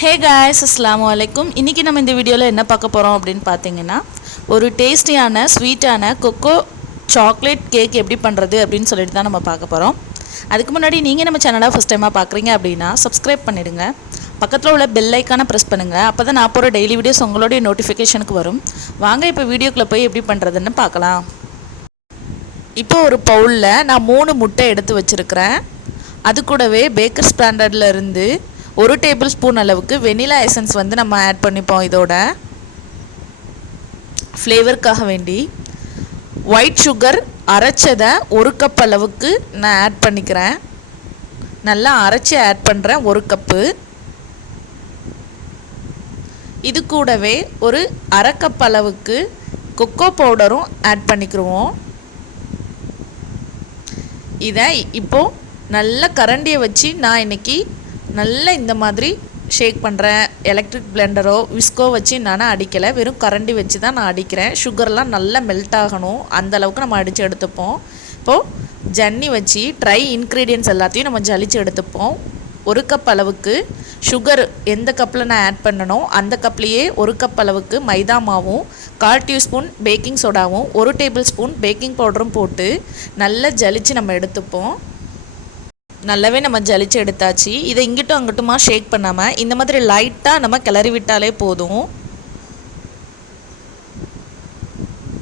Hey guys, அஸ்ஸலாமு அலைக்கும். இன்றைக்கி நம்ம இந்த வீடியோவில் என்ன பார்க்க போகிறோம் அப்படின்னு பார்த்தீங்கன்னா, ஒரு டேஸ்டியான ஸ்வீட்டான கொக்கோ சாக்லேட் கேக் எப்படி பண்ணுறது அப்படின்னு சொல்லிட்டு தான் நம்ம பார்க்க போகிறோம். அதுக்கு முன்னாடி நீங்கள் நம்ம சேனலை ஃபஸ்ட் டைமாக பார்க்குறீங்க அப்படின்னா சப்ஸ்கிரைப் பண்ணிவிடுங்க. பக்கத்தில் உள்ள பெல் ஐக்கானை ப்ரெஸ் பண்ணுங்கள். அப்போ தான் நான் போகிற டெய்லி வீடியோஸ் உங்களுடைய நோட்டிஃபிகேஷனுக்கு வரும். வாங்க இப்போ வீடியோக்குள்ளே போய் எப்படி பண்ணுறதுன்னு பார்க்கலாம். இப்போ ஒரு பவுலில் நான் 3 முட்டை எடுத்து வச்சுருக்கிறேன். அது கூடவே பேக்கர்ஸ் பிராண்டட்ல இருந்து 1 டேபிள் ஸ்பூன் அளவுக்கு வெனிலா எசன்ஸ் வந்து நம்ம ஆட் பண்ணிப்போம். இதோட ஃப்ளேவருக்காக வேண்டி ஒயிட் சுகர் அரைச்சதை 1 கப் அளவுக்கு நான் ஆட் பண்ணிக்கிறேன். நல்லா அரைச்சி ஆட் பண்ணுறேன் 1 கப்பு. இது கூடவே ஒரு அரை கப் அளவுக்கு கொக்கோ பவுடரும் ஆட் பண்ணிக்கிடுவோம். இதை இப்போது நல்ல கரண்டியை வச்சு நான் இன்றைக்கி நல்லா இந்த மாதிரி ஷேக் பண்ணுறேன். எலக்ட்ரிக் பிளெண்டரோ விஸ்கோ வச்சு நான் அடிக்கலை, வெறும் கரண்டி வச்சு தான் நான் அடிக்கிறேன். சுகர்லாம் நல்லா மெல்ட் ஆகணும், அந்தளவுக்கு நம்ம அடித்து எடுத்துப்போம். இப்போது ஜன்னி வச்சு ட்ரை இன்க்ரீடியன்ட்ஸ் எல்லாத்தையும் நம்ம ஜலிச்சு எடுத்துப்போம். 1 கப் அளவுக்கு சுகர் எந்த கப்பில் நான் ஆட் பண்ணணும் அந்த கப்லேயே 1 கப் அளவுக்கு மைதா மாவும் 1/4 டீஸ்பூன் பேக்கிங் சோடாவும் 1 டேபிள் ஸ்பூன் பேக்கிங் பவுடரும் போட்டு நல்லா ஜலிச்சு நம்ம எடுத்துப்போம். நல்லாவே நம்ம ஜலிச்சு எடுத்தாச்சு. இதை இங்கிட்டும் அங்கிட்டுமா ஷேக் பண்ணாமல் இந்த மாதிரி லைட்டாக நம்ம கிளறி விட்டாலே போதும்.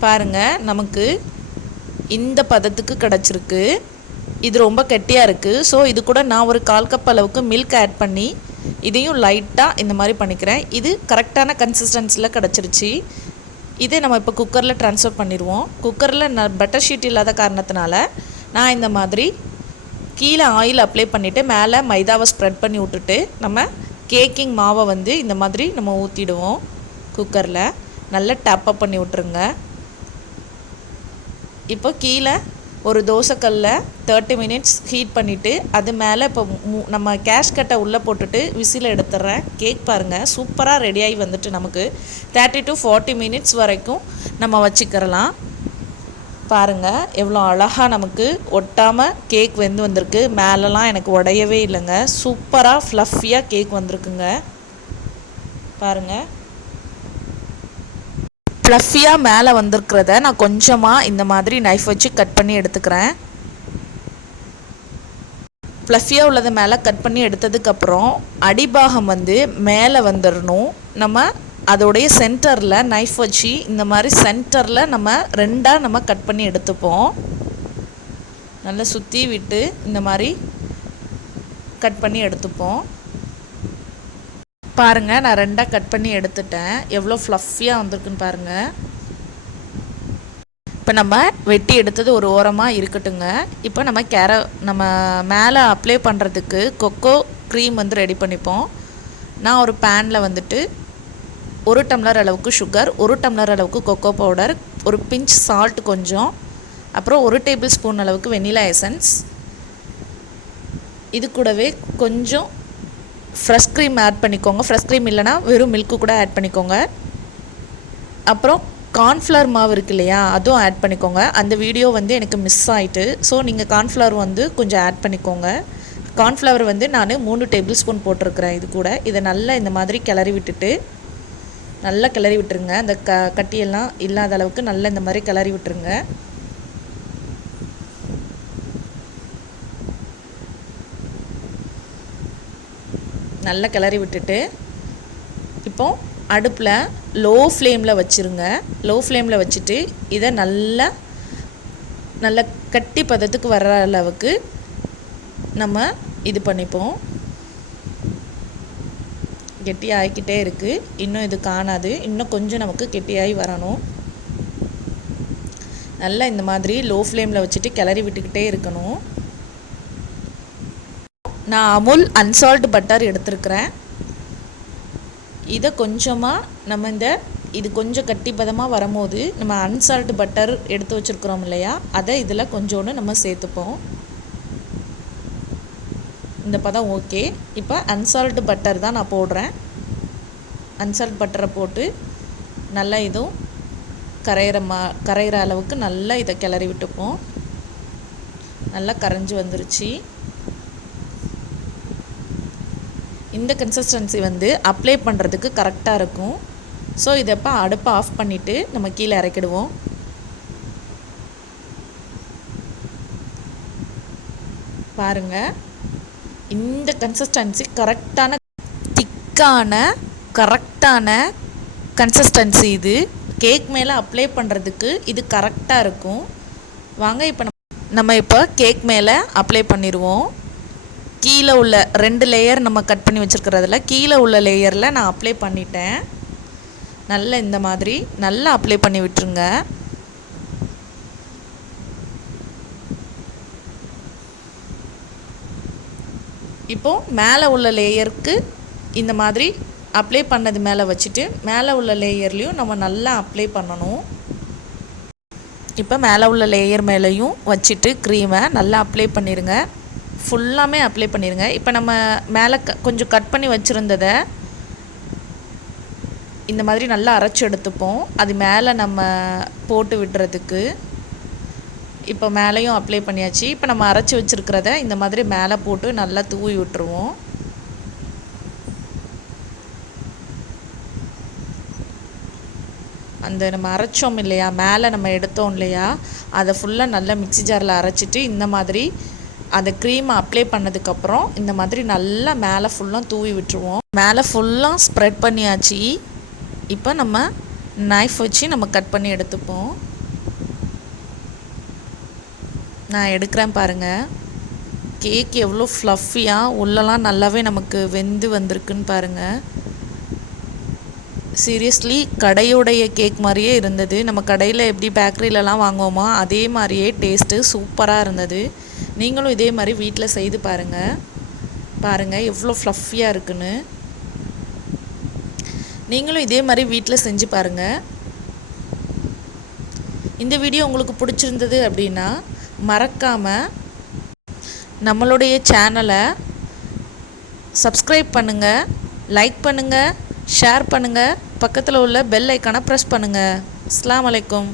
பாருங்கள், நமக்கு இந்த பதத்துக்கு கிடச்சிருக்கு. இது ரொம்ப கெட்டியாக இருக்குது. ஸோ இது கூட நான் ஒரு 1/4 கப் அளவுக்கு மில்க் ஆட் பண்ணி இதையும் லைட்டாக இந்த மாதிரி பண்ணிக்கிறேன். இது கரெக்டான கன்சிஸ்டன்சியில் கிடச்சிருச்சு. இதை நம்ம இப்போ குக்கரில் ட்ரான்ஸ்ஃபர் பண்ணிடுவோம். குக்கரில் பட்டர் ஷீட் இல்லாத காரணத்தினால நான் இந்த மாதிரி கீழே ஆயில் அப்ளை பண்ணிவிட்டு மேலே மைதாவை ஸ்ப்ரெட் பண்ணி விட்டுட்டு நம்ம கேக்கிங் மாவை வந்து இந்த மாதிரி நம்ம ஊற்றிடுவோம். குக்கரில் நல்லா டேப்பப் பண்ணி விட்டுருங்க. இப்போ கீழே ஒரு தோசைக்கல்லில் 30 மினிட்ஸ் ஹீட் பண்ணிவிட்டு அது மேலே இப்போ நம்ம கேஷ்கட்டை உள்ளே போட்டுட்டு விசில் எடுத்துடுறேன். கேக் பாருங்கள் சூப்பராக ரெடியாகி வந்துட்டு நமக்கு 30 to 40 மினிட்ஸ் வரைக்கும் நம்ம வச்சுக்கிறலாம். பாருங்கள் எவ்வளோ அழகாக நமக்கு ஒட்டாமல் கேக் வெந்து வந்திருக்கு. மேலெலாம் எனக்கு உடையவே இல்லைங்க. சூப்பராக ஃப்ளஃபியாக கேக் வந்திருக்குங்க. பாருங்கள், ஃப்ளஃபியாக மேலே வந்திருக்கிறத நான் கொஞ்சமாக இந்த மாதிரி நைஃப் வச்சு கட் பண்ணி எடுத்துக்கிறேன். ஃப்ளஃபியாக உள்ளதை மேலே கட் பண்ணி எடுத்ததுக்கப்புறம் அடிபாகம் வந்து மேலே வந்துடணும். நம்ம அதோடைய சென்டரில் நைஃப் வச்சு இந்த மாதிரி சென்டரில் நம்ம 2ஆக நம்ம கட் பண்ணி எடுத்துப்போம். நல்லா சுற்றி விட்டு இந்த மாதிரி கட் பண்ணி எடுத்துப்போம். பாருங்கள், நான் 2ஆக கட் பண்ணி எடுத்துட்டேன். எவ்வளோ ஃப்ளஃபியாக வந்திருக்குன்னு பாருங்கள். இப்போ நம்ம வெட்டி எடுத்தது ஒரு ஓரமாக இருக்கட்டுங்க. இப்போ நம்ம மேலே அப்ளை பண்ணுறதுக்கு கொக்கோ க்ரீம் வந்து ரெடி பண்ணிப்போம். நான் ஒரு பேனில் வந்துட்டு 1 டம்ளர் அளவுக்கு சுகர், 1 டம்ளர் அளவுக்கு கொக்கோ பவுடர், ஒரு பிஞ்ச் சால்ட் கொஞ்சம், அப்புறம் 1 டேபிள் ஸ்பூன் அளவுக்கு வெனிலா எசன்ஸ், இது கூடவே கொஞ்சம் ஃப்ரெஷ் க்ரீம் ஆட் பண்ணிக்கோங்க. ஃப்ரெஷ் க்ரீம் இல்லைனா வெறும் மில்க்கு கூட ஆட் பண்ணிக்கோங்க. அப்புறம் கார்ன்ஃப்ளவர் மாவு இருக்கு இல்லையா, அதுவும் ஆட் பண்ணிக்கோங்க. அந்த வீடியோ வந்து எனக்கு மிஸ் ஆகிட்டு, ஸோ நீங்கள் கார்ன்ஃப்ளவர் வந்து கொஞ்சம் ஆட் பண்ணிக்கோங்க. கார்ன்ஃப்ளவர் வந்து நான் 3 டேபிள் ஸ்பூன் போட்டிருக்கிறேன். இது கூட இதை நல்லா இந்த மாதிரி கிளறி விட்டுட்டு நல்லா கிளறி விட்டுருங்க. அந்த கட்டியெல்லாம் இல்லாத அளவுக்கு நல்லா இந்த மாதிரி கிளறி விட்டுருங்க. நல்லா கிளறி விட்டுட்டு இப்போ அடுப்பில் லோ ஃப்ளேமில் வச்சுருங்க. லோ ஃப்ளேமில் வச்சுட்டு இதை நல்லா கட்டி பதத்துக்கு வர்ற அளவுக்கு நம்ம இது பண்ணிப்போம். கெட்டி ஆகிக்கிட்டே இருக்குது. இன்னும் இது காணாது, இன்னும் கொஞ்சம் நமக்கு கெட்டியாகி வரணும். நல்லா இந்த மாதிரி லோ ஃப்ளேமில் வச்சுட்டு கிளறி விட்டுக்கிட்டே இருக்கணும். நான் அமுல் அன்சால்ட் பட்டர் எடுத்துருக்கிறேன். இதை கொஞ்சமாக நம்ம இது கொஞ்சம் கட்டி பதமாக வரும்போது நம்ம அன்சால்ட் பட்டர் எடுத்து வச்சுருக்குறோம் இல்லையா, அதை இதில் கொஞ்சோன்னு நம்ம சேர்த்துப்போம். இந்த பதம் ஓகே. இப்போ அன்சால்ட் பட்டர் தான் நான் போடுறேன். அன்சால்ட் பட்டரை போட்டு நல்லா இதுவும் கரையிற அளவுக்கு நல்லா இதை கிளறி விட்டுப்போம். நல்லா கரைஞ்சி வந்துருச்சு. இந்த கன்சிஸ்டன்சி வந்து அப்ளை பண்ணுறதுக்கு கரெக்டாக இருக்கும். ஸோ இதை இப்போ அடுப்பை ஆஃப் பண்ணிவிட்டு நம்ம கீழே இறக்கிடுவோம். பாருங்கள், இந்த கன்சிஸ்டன்சி கரெக்டான திக்கான கரெக்டான கன்சிஸ்டன்சி. இது கேக் மேலே அப்ளை பண்ணுறதுக்கு இது கரெக்டாக இருக்கும். வாங்க இப்போ நம்ம இப்போ கேக் மேலே அப்ளை பண்ணிடுவோம். கீழே உள்ள 2 லேயர் நம்ம கட் பண்ணி வச்சுருக்கிறதுல கீழே உள்ள லேயரில் நான் அப்ளை பண்ணிட்டேன். நல்லா இந்த மாதிரி நல்லா அப்ளை பண்ணி விட்டுருங்க. இப்போது மேலே உள்ள லேயருக்கு இந்த மாதிரி அப்ளை பண்ணது மேலே வச்சுட்டு மேலே உள்ள லேயர்லேயும் நம்ம நல்லா அப்ளை பண்ணணும். இப்போ மேலே உள்ள லேயர் மேலேயும் வச்சுட்டு க்ரீமை நல்லா அப்ளை பண்ணிடுங்க. ஃபுல்லாமே அப்ளை பண்ணிடுங்க. இப்போ நம்ம மேலே கொஞ்சம் கட் பண்ணி வச்சுருந்ததை இந்த மாதிரி நல்லா அரைச்சி எடுத்துப்போம். அது மேலே நம்ம போட்டு விடுறதுக்கு. இப்போ மேலேயும் அப்ளை பண்ணியாச்சு. இப்போ நம்ம அரைச்சி வச்சுருக்கிறத இந்த மாதிரி மேலே போட்டு நல்லா தூவி விட்டுருவோம். அந்த நம்ம அரைச்சோம் இல்லையா, மேலே நம்ம எடுத்தோம் இல்லையா, அதை ஃபுல்லாக நல்லா மிக்ஸி ஜாரில் அரைச்சிட்டு இந்த மாதிரி அந்த க்ரீமை அப்ளை பண்ணதுக்கப்புறம் இந்த மாதிரி நல்லா மேலே ஃபுல்லாக தூவி விட்டுருவோம். மேலே ஃபுல்லாக ஸ்ப்ரெட் பண்ணியாச்சு. இப்போ நம்ம நைஃப் வச்சு நம்ம கட் பண்ணி எடுத்துப்போம். நான் எடுக்கிறேன் பாருங்கள். கேக் எவ்வளோ ஃப்ளஃபியாக உள்ளலாம் நல்லாவே நமக்கு வெந்து வந்திருக்குன்னு பாருங்கள். சீரியஸ்லி கடையுடைய கேக் மாதிரியே இருந்தது. நம்ம கடையில் எப்படி பேக்கரியிலலாம் வாங்குவோமோ அதே மாதிரியே டேஸ்ட்டு சூப்பராக இருந்தது. நீங்களும் இதே மாதிரி வீட்டில் செய்து பாருங்கள் எவ்வளோ ஃப்ளஃபியாக இருக்குன்னு. நீங்களும் இதே மாதிரி வீட்டில் செஞ்சு பாருங்கள். இந்த வீடியோ உங்களுக்கு பிடிச்சிருந்தது அப்படின்னா மறக்காமல் நம்மளுடைய சேனலை சப்ஸ்கிரைப் பண்ணுங்கள், லைக் பண்ணுங்கள், ஷேர் பண்ணுங்கள், பக்கத்தில் உள்ள பெல் ஐக்கானை ப்ரெஸ் பண்ணுங்கள். அஸ்ஸலாமு அலைக்கும்.